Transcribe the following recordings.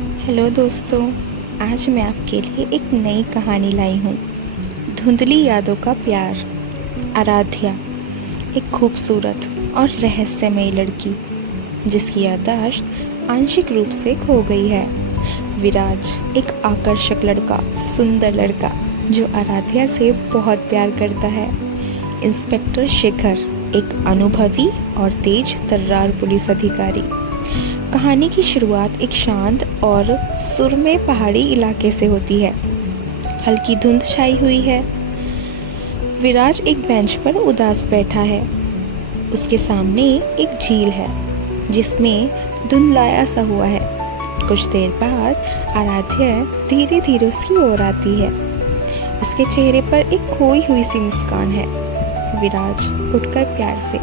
Hello दोस्तों, आज मैं आपके लिए एक नई कहानी लाई हूँ। धुंधली यादों का प्यार। आराध्या एक खूबसूरत और रहस्यमयी लड़की जिसकी याददाश्त आंशिक रूप से खो गई है। विराज एक आकर्षक लड़का, सुंदर लड़का जो आराध्या से बहुत प्यार करता है। इंस्पेक्टर शेखर एक अनुभवी और तेज तर्रार पुलिस अधिकारी। कहानी की शुरुआत एक शांत और सुरम्य पहाड़ी इलाके से होती है। हल्की धुंध छाई हुई है। विराज एक बेंच पर उदास बैठा है। उसके सामने एक झील है जिसमें धुंधलाया सा हुआ है। कुछ देर बाद आराध्या धीरे धीरे उसकी ओर आती है। उसके चेहरे पर एक खोई हुई सी मुस्कान है। विराज उठकर प्यार से,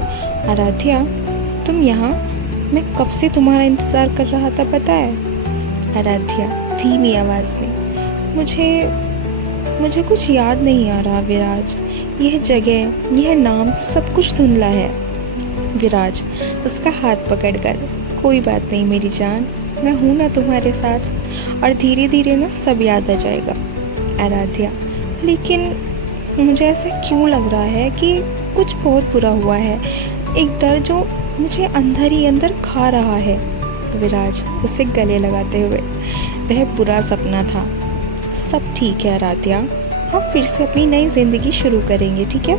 आराध्या तुम यहाँ? मैं कब से तुम्हारा इंतज़ार कर रहा था पता है। आराध्या धीमी आवाज़ में, मुझे कुछ याद नहीं आ रहा विराज। यह जगह, यह नाम, सब कुछ धुंधला है। विराज उसका हाथ पकड़कर, कोई बात नहीं मेरी जान, मैं हूँ ना तुम्हारे साथ, और धीरे धीरे ना सब याद आ जाएगा। आराध्या लेकिन मुझे ऐसा क्यों लग रहा है कि कुछ बहुत बुरा हुआ है। एक डर जो मुझे अंदर ही अंदर खा रहा है। विराज उसे गले लगाते हुए, वह बुरा सपना था। सब ठीक है आराध्या, हम फिर से अपनी नई जिंदगी शुरू करेंगे, ठीक है।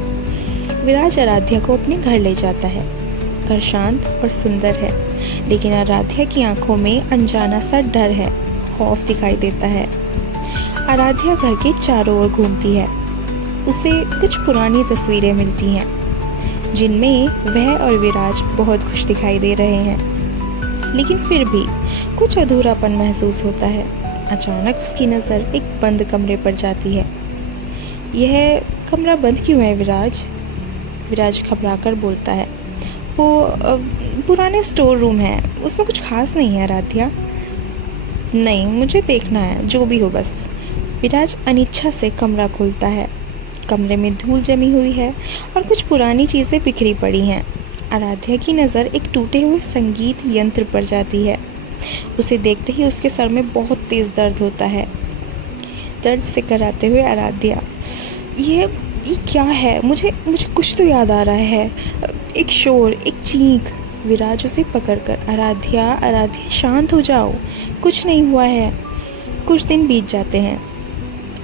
विराज आराध्या को अपने घर ले जाता है। घर शांत और सुंदर है, लेकिन आराध्या की आंखों में अनजाना सा डर है, खौफ दिखाई देता है। आराध्या घर के चारों ओर घूमती है। उसे कुछ पुरानी तस्वीरें मिलती हैं जिनमें वह और विराज बहुत खुश दिखाई दे रहे हैं, लेकिन फिर भी कुछ अधूरापन महसूस होता है। अचानक उसकी नज़र एक बंद कमरे पर जाती है। यह कमरा बंद क्यों है विराज? विराज घबराकर बोलता है। वो पुराने स्टोर रूम है, उसमें कुछ खास नहीं है आराध्या। नहीं, मुझे देखना है, जो भी हो बस। विराज अनिच्छा से कमरा खोलता है। कमरे में धूल जमी हुई है और कुछ पुरानी चीज़ें बिखरी पड़ी हैं। आराध्या की नज़र एक टूटे हुए संगीत यंत्र पर जाती है। उसे देखते ही उसके सर में बहुत तेज़ दर्द होता है। दर्द से कराते हुए आराध्या, ये क्या है? मुझे कुछ तो याद आ रहा है। एक शोर, एक चीख। विराज उसे पकड़कर, आराध्या शांत हो जाओ, कुछ नहीं हुआ है। कुछ दिन बीत जाते हैं।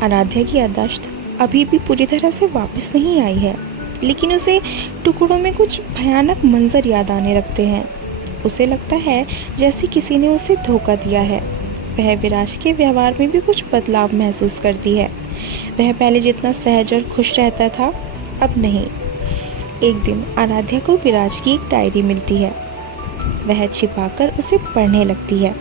आराध्या की याददाश्त अभी भी पूरी तरह से वापस नहीं आई है, लेकिन उसे टुकड़ों में कुछ भयानक मंजर याद आने लगते हैं। उसे लगता है जैसे किसी ने उसे धोखा दिया है। वह विराज के व्यवहार में भी कुछ बदलाव महसूस करती है। वह पहले जितना सहज और खुश रहता था, अब नहीं। एक दिन आराध्या को विराज की एक डायरी मिलती है। वह छिपाकर उसे पढ़ने लगती है।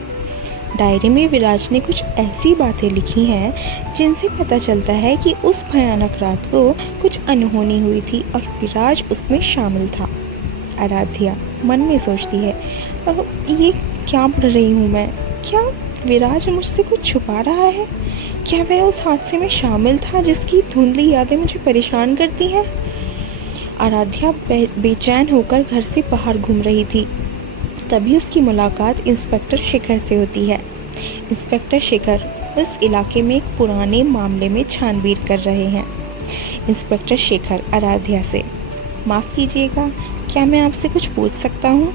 डायरी में विराज ने कुछ ऐसी बातें लिखी हैं जिनसे पता चलता है कि उस भयानक रात को कुछ अनहोनी हुई थी और विराज उसमें शामिल था। आराध्या मन में सोचती है, ये क्या पढ़ रही हूँ मैं? क्या विराज मुझसे कुछ छुपा रहा है? क्या वह उस हादसे में शामिल था जिसकी धुंधली यादें मुझे परेशान करती हैं? आराध्या बेचैन होकर घर से बाहर घूम रही थी। तभी उसकी मुलाकात इंस्पेक्टर शेखर से होती है। इंस्पेक्टर शेखर उस इलाके में एक पुराने मामले में छानबीन कर रहे हैं। इंस्पेक्टर शेखर आराध्या से, माफ़ कीजिएगा, क्या मैं आपसे कुछ पूछ सकता हूँ?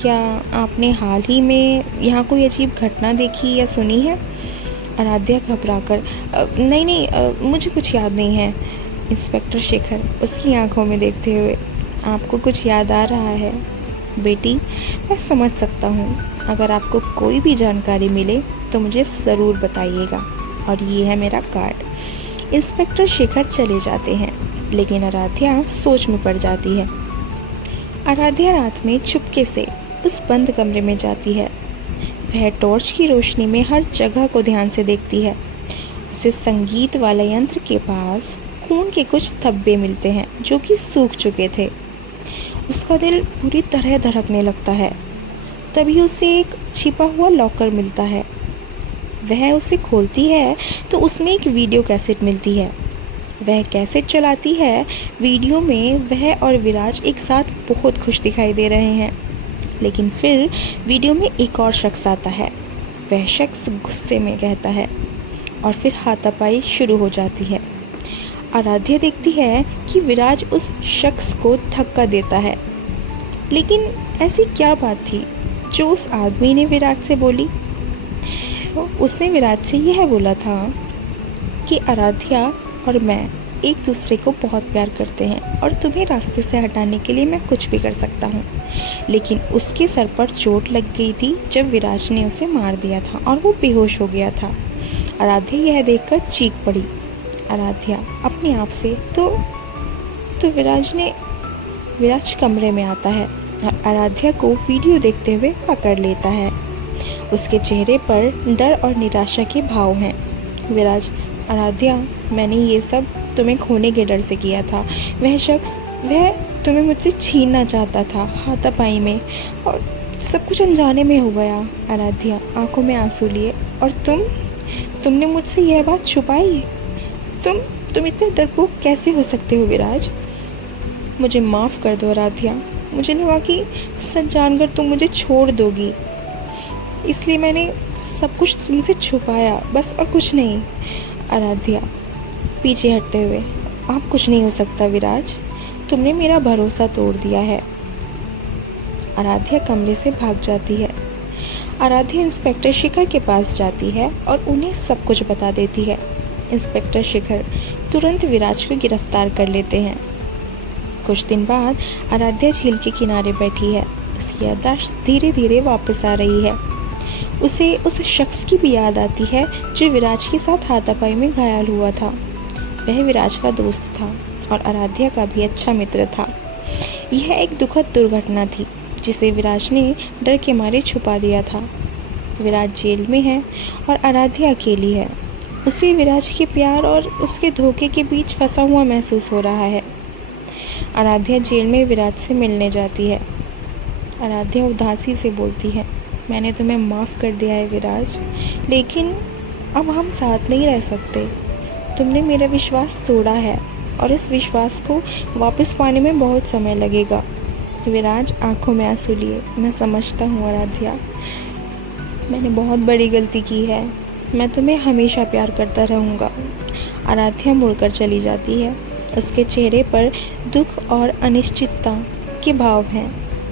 क्या आपने हाल ही में यहाँ कोई अजीब घटना देखी या सुनी है? आराध्या घबराकर, नहीं, मुझे कुछ याद नहीं है। इंस्पेक्टर शेखर उसकी आंखों में देखते हुए, आपको कुछ याद आ रहा है? बेटी, मैं समझ सकता हूँ। अगर आपको कोई भी जानकारी मिले तो मुझे ज़रूर बताइएगा, और ये है मेरा कार्ड। इंस्पेक्टर शेखर चले जाते हैं, लेकिन आराध्या सोच में पड़ जाती है। आराध्या रात में चुपके से उस बंद कमरे में जाती है। वह टॉर्च की रोशनी में हर जगह को ध्यान से देखती है। उसे संगीत वाले यंत्र के पास खून के कुछ धब्बे मिलते हैं जो कि सूख चुके थे। उसका दिल पूरी तरह धड़कने लगता है। तभी उसे एक छिपा हुआ लॉकर मिलता है। वह उसे खोलती है तो उसमें एक वीडियो कैसेट मिलती है। वह कैसेट चलाती है। वीडियो में वह और विराज एक साथ बहुत खुश दिखाई दे रहे हैं, लेकिन फिर वीडियो में एक और शख्स आता है। वह शख्स गुस्से में कहता है और फिर हाथापाई शुरू हो जाती है। आराध्या देखती है कि विराज उस शख्स को धक्का देता है, लेकिन ऐसी क्या बात थी जो उस आदमी ने विराज से बोली? उसने विराज से यह बोला था कि आराध्या और मैं एक दूसरे को बहुत प्यार करते हैं और तुम्हें रास्ते से हटाने के लिए मैं कुछ भी कर सकता हूँ। लेकिन उसके सर पर चोट लग गई थी जब विराज ने उसे मार दिया था और वो बेहोश हो गया था। आराध्या यह देखकर चीख पड़ी। आराध्या अपने आप से तो विराज कमरे में आता है और आराध्या को वीडियो देखते हुए पकड़ लेता है। उसके चेहरे पर डर और निराशा के भाव हैं। विराज, आराध्या, मैंने ये सब तुम्हें खोने के डर से किया था। वह शख्स तुम्हें मुझसे छीनना चाहता था हाथापाई में, और सब कुछ अनजाने में हो गया। आराध्या आंखों में आंसू लिए, और तुमने मुझसे यह बात छुपाई। तुम इतने डरपोक कैसे हो सकते हो विराज? मुझे माफ़ कर दो आराध्या, मुझे लगा कि सच जानकर तुम मुझे छोड़ दोगी, इसलिए मैंने सब कुछ तुमसे छुपाया, बस, और कुछ नहीं। आराध्या पीछे हटते हुए, आप कुछ नहीं हो सकता विराज, तुमने मेरा भरोसा तोड़ दिया है। आराध्या कमरे से भाग जाती है। आराध्या इंस्पेक्टर शिखर के पास जाती है और उन्हें सब कुछ बता देती है। इंस्पेक्टर शिखर तुरंत विराज को गिरफ्तार कर लेते हैं। कुछ दिन बाद आराध्या झील के किनारे बैठी है। उसकी याददाश्त धीरे धीरे वापस आ रही है। उसे उस शख्स की भी याद आती है जो विराज के साथ हाथापाई में घायल हुआ था। वह विराज का दोस्त था और आराध्या का भी अच्छा मित्र था। यह एक दुखद दुर्घटना थी जिसे विराज ने डर के मारे छुपा दिया था। विराज जेल में है और आराध्या अकेली है। उसे विराज के प्यार और उसके धोखे के बीच फंसा हुआ महसूस हो रहा है। आराध्या जेल में विराज से मिलने जाती है। आराध्या उदासी से बोलती है, मैंने तुम्हें माफ़ कर दिया है विराज, लेकिन अब हम साथ नहीं रह सकते। तुमने मेरा विश्वास तोड़ा है और इस विश्वास को वापस पाने में बहुत समय लगेगा। विराज आंखों में आंसू लिए, मैं समझता हूँ आराध्या, मैंने बहुत बड़ी गलती की है। मैं तुम्हें हमेशा प्यार करता रहूँगा। आराध्या मुड़कर चली जाती है। उसके चेहरे पर दुख और अनिश्चितता के भाव हैं।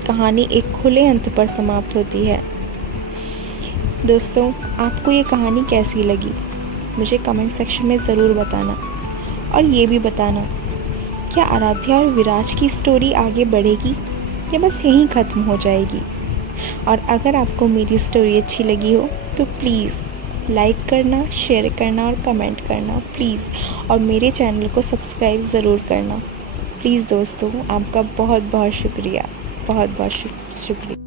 कहानी एक खुले अंत पर समाप्त होती है। दोस्तों, आपको ये कहानी कैसी लगी मुझे कमेंट सेक्शन में ज़रूर बताना, और ये भी बताना क्या आराध्या और विराज की स्टोरी आगे बढ़ेगी या बस यहीं ख़त्म हो जाएगी। और अगर आपको मेरी स्टोरी अच्छी लगी हो तो प्लीज़ लाइक करना, शेयर करना और कमेंट करना प्लीज़, और मेरे चैनल को सब्सक्राइब ज़रूर करना प्लीज़। दोस्तों, आपका बहुत बहुत शुक्रिया, बहुत बहुत शुक्रिया।